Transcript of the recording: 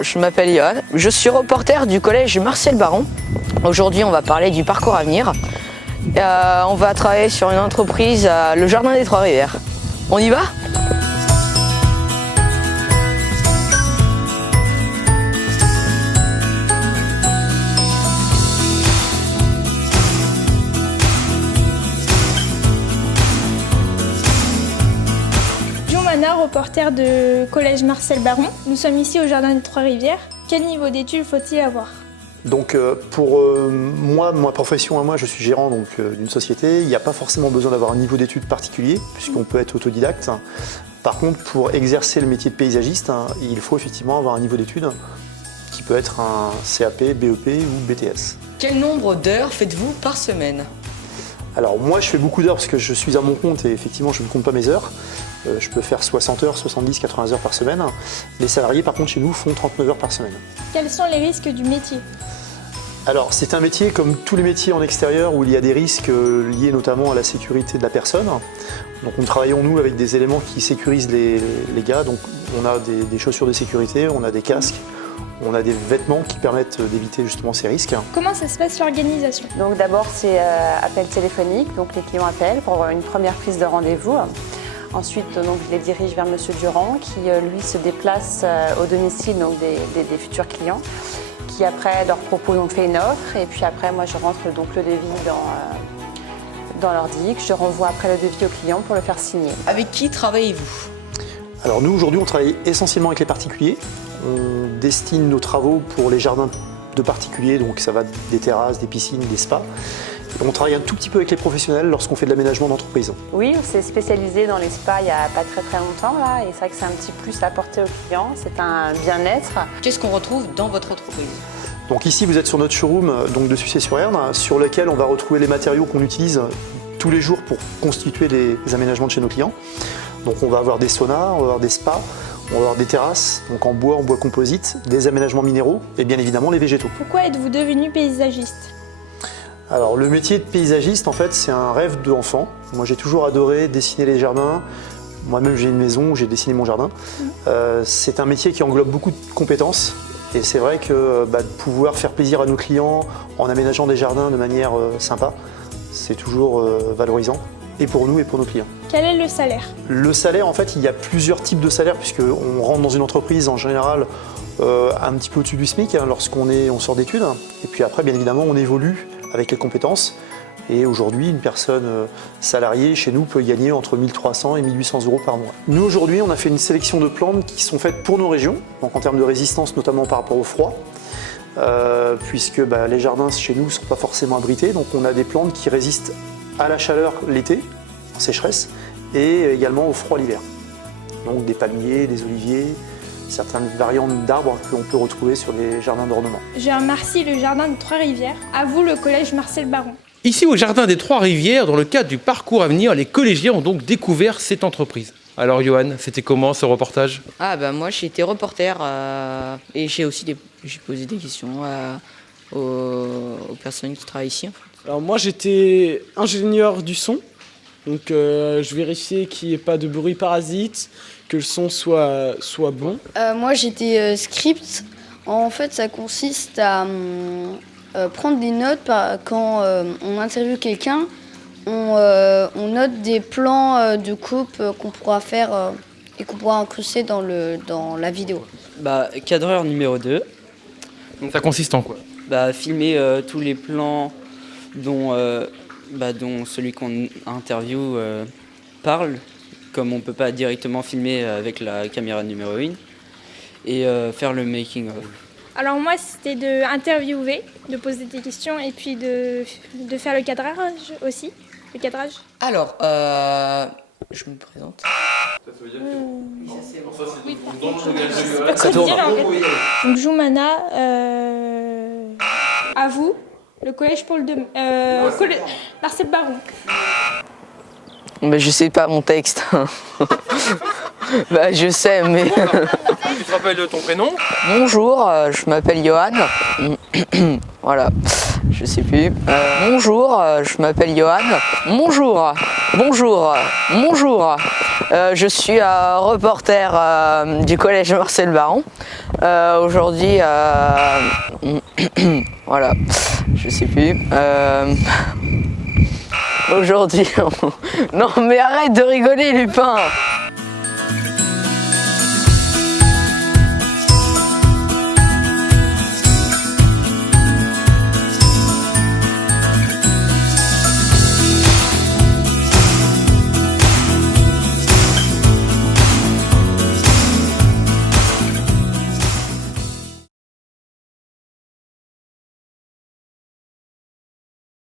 Alors, je m'appelle Johan, je suis reporter du collège Marcel Baron. Aujourd'hui, on va parler du parcours à venir. On va travailler sur une entreprise, le Jardin des Trois-Rivières. On y va ? Reporter de collège Marcel Baron. Nous sommes ici au Jardin des Trois-Rivières. Quel niveau d'études faut-il avoir ? Donc pour moi, ma profession à moi, je suis gérant d'une société. Il n'y a pas forcément besoin d'avoir un niveau d'études particulier puisqu'on peut être autodidacte. Par contre, pour exercer le métier de paysagiste, il faut effectivement avoir un niveau d'études qui peut être un CAP, BEP ou BTS. Quel nombre d'heures faites-vous par semaine ? Alors moi, je fais beaucoup d'heures parce que je suis à mon compte et effectivement, je ne compte pas mes heures. Je peux faire 60 heures, 70, 80 heures par semaine. Les salariés, par contre, chez nous, font 39 heures par semaine. Quels sont les risques du métier ? Alors, c'est un métier comme tous les métiers en extérieur où il y a des risques liés notamment à la sécurité de la personne. Donc, nous travaillons, nous, avec des éléments qui sécurisent les gars. Donc, on a des chaussures de sécurité, on a des casques, on a des vêtements qui permettent d'éviter justement ces risques. Comment ça se passe l'organisation ? Donc, d'abord, c'est appel téléphonique. Donc, les clients appellent pour une première prise de rendez-vous. Ensuite, donc, je les dirige vers Monsieur Durand qui, lui, se déplace au domicile donc, des futurs clients, qui après leur propose, donc, fait une offre. Et puis après, moi, je rentre donc, le devis dans l'ordi, que je renvoie après le devis au client pour le faire signer. Avec qui travaillez-vous ? Alors nous, aujourd'hui, on travaille essentiellement avec les particuliers. On destine nos travaux pour les jardins de particuliers, donc ça va des terrasses, des piscines, des spas. On travaille un tout petit peu avec les professionnels lorsqu'on fait de l'aménagement d'entreprise. Oui, on s'est spécialisé dans les spas il n'y a pas très longtemps là, et c'est vrai que c'est un petit plus apporté aux clients, c'est un bien-être. Qu'est-ce qu'on retrouve dans votre entreprise ? Donc ici, vous êtes sur notre showroom donc de Sucé-sur-Erne, sur lequel on va retrouver les matériaux qu'on utilise tous les jours pour constituer les aménagements de chez nos clients. Donc on va avoir des saunas, on va avoir des spas, on va avoir des terrasses, donc en bois composite, des aménagements minéraux et bien évidemment les végétaux. Pourquoi êtes-vous devenu paysagiste ? Alors le métier de paysagiste, en fait, c'est un rêve d'enfant. Moi, j'ai toujours adoré dessiner les jardins. Moi-même, j'ai une maison où j'ai dessiné mon jardin. C'est un métier qui englobe beaucoup de compétences. Et c'est vrai que de pouvoir faire plaisir à nos clients en aménageant des jardins de manière sympa, c'est toujours valorisant. Et pour nous et pour nos clients. Quel est le salaire ? Le salaire, en fait, il y a plusieurs types de salaires puisqu'on rentre dans une entreprise en général un petit peu au-dessus du SMIC lorsqu'on sort d'études. Et puis après, bien évidemment, on évolue avec les compétences. Et aujourd'hui, une personne salariée chez nous peut gagner entre 1 300 et 1 800 € par mois. Nous, aujourd'hui, on a fait une sélection de plantes qui sont faites pour nos régions, donc en termes de résistance, notamment par rapport au froid, puisque les jardins chez nous ne sont pas forcément abrités. Donc on a des plantes qui résistent à la chaleur l'été, en sécheresse, et également au froid l'hiver. Donc des palmiers, des oliviers, certaines variantes d'arbres que l'on peut retrouver sur les jardins d'ornement. Je remercie le Jardin des Trois-Rivières. À vous, le collège Marcel Baron. Ici, au Jardin des Trois-Rivières, dans le cadre du parcours à venir, les collégiens ont donc découvert cette entreprise. Alors, Johan, c'était comment ce reportage ? Moi, j'ai été reporter et j'ai posé des questions aux personnes qui travaillent ici. En fait. Alors moi, j'étais ingénieur du son. Donc, je vérifiais qu'il n'y ait pas de bruit parasite, que le son soit bon. Moi, j'étais script. En fait, ça consiste à prendre des notes quand on interviewe quelqu'un. On note des plans de coupe qu'on pourra faire et qu'on pourra incruster dans la vidéo. Cadreur numéro 2. Donc, ça consiste en quoi ? Filmer tous les plans dont celui qu'on interviewe parle, comme on ne peut pas directement filmer avec la caméra numéro 1, et faire le making of. Alors moi, c'était d'interviewer, de poser des questions et puis de faire le cadrage aussi. Le cadrage. Alors, je me présente. Ça tourne. Donc Joumana, à vous, le collège Paul de Marcel Baron. Je sais pas mon texte. Je sais, mais te rappelles de ton prénom? Bonjour, je m'appelle Johan. Voilà, je sais plus. Bonjour, je m'appelle Johan. Bonjour, bonjour, bonjour. Je suis reporter du collège Marcel Baron. Aujourd'hui, voilà, je sais plus. Aujourd'hui, non mais arrête de rigoler, Lupin.